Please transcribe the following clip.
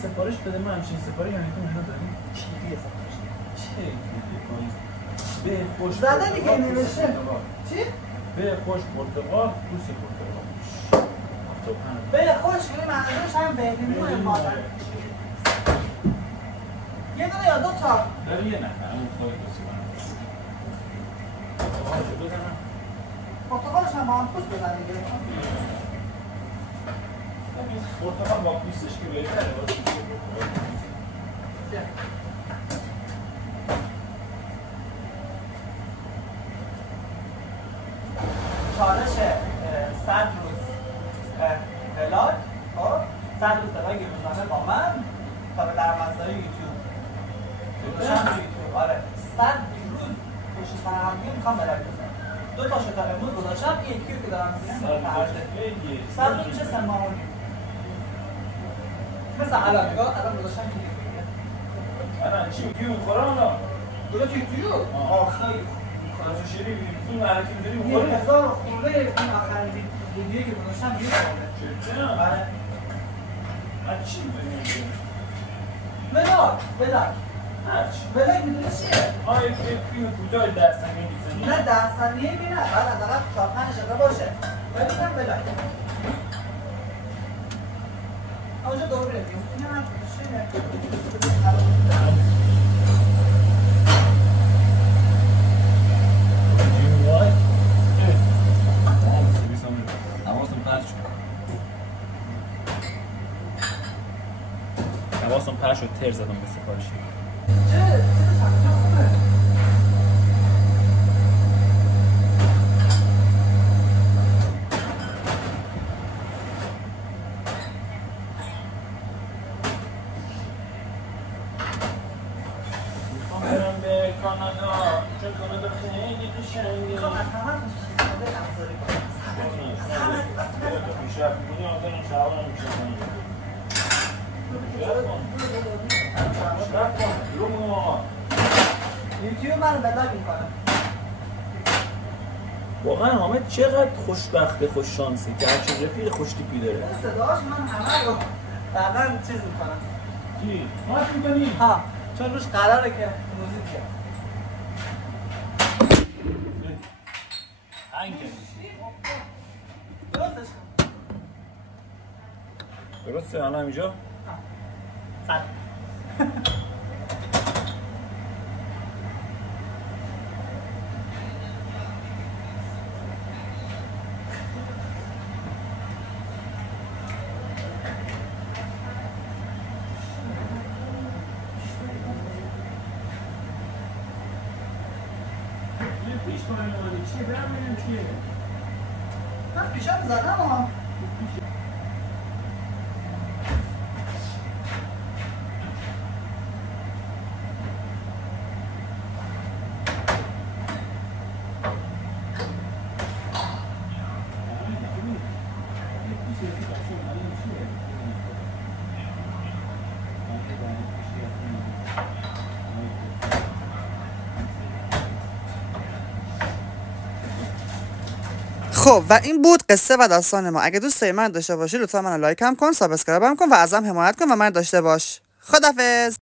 سفارش بده، ما همچین سفارش هم اینا داریم. چیه سفارش؟ چه به خوش زده دیگه نوشته. چی؟ به خوش پرتقال، پوست پرتقال. به خوش که منظورش هم بهلیمون مادر. یه دونه یا دو تا؟ داره یه نفر همون خواهی کسی بزنم. پرتقالش هم با هم پوست بزن دیگه. پرتقال با پوستش که بهتره باشه. چالش 100 روز بلاگ، خب 100 روز بلاگ روزانه با من تا به درآمدزایی یوتیوب. آره 100 روز پشت سر هم دیگه میخوام بلاگ بزنم. دو تا شتا امروز گذاشتم، این یکی که دارم میزنم فرده 100 روز میشه 3 ماه و نیم. مثل الان نگاه الان گذاشتم که دیگه الان چی یوتیوب خورم الان؟ گذاشت یوتیوب؟ خیلی خلاص شیری تو معرکه می‌ذاری یه بخوری؟ 1000 خورده این آخرین ویدیویی که گذاشتم یه خورده. چه؟ آره من چی می‌دونی؟ بلاگ هرچی بلاگ میدونی چیه؟ آیا که فیلم کوتاه 10 ثانیه می‌زنی؟ نه 10 ثانیه که نه، بعد حداقل 4-5 دقیقه باشه. ببینم بلاگ اونجا دوباره میگم این هم چیه؟ حواسم پرش شد تر زدم به سفارشی. چه خوبه. میخوام برم به کانادا، چون کانادا خیلی قشنگه. میخوام از همه استفاده افزاری کنم. پیشرفت می‌کنی آخرین شعبان میشه کنی. یوتیوب منو بلاگ میکنه. واقعا حامد چقدر خوشبخته، خوش شانسی که همچین رفیق خوش تیپی داره. صداش من همه رو بعدا چیز میکنم. چی؟ ماش میکنی؟ ها چون روش قراره که موزیک بیاد. هنگ درستش درسته الان اینجا؟ صد پیش کنیم اومدی چیه؟ برم ببینم چیه؟ من پیشم زدم ها. خب و این بود قصه و داستان ما. اگه دوست داری من داشته باشی لطفا منو لایک هم کن، سابسکرایب هم کن و ازم حمایت کن و من داشته باش. خدافظ.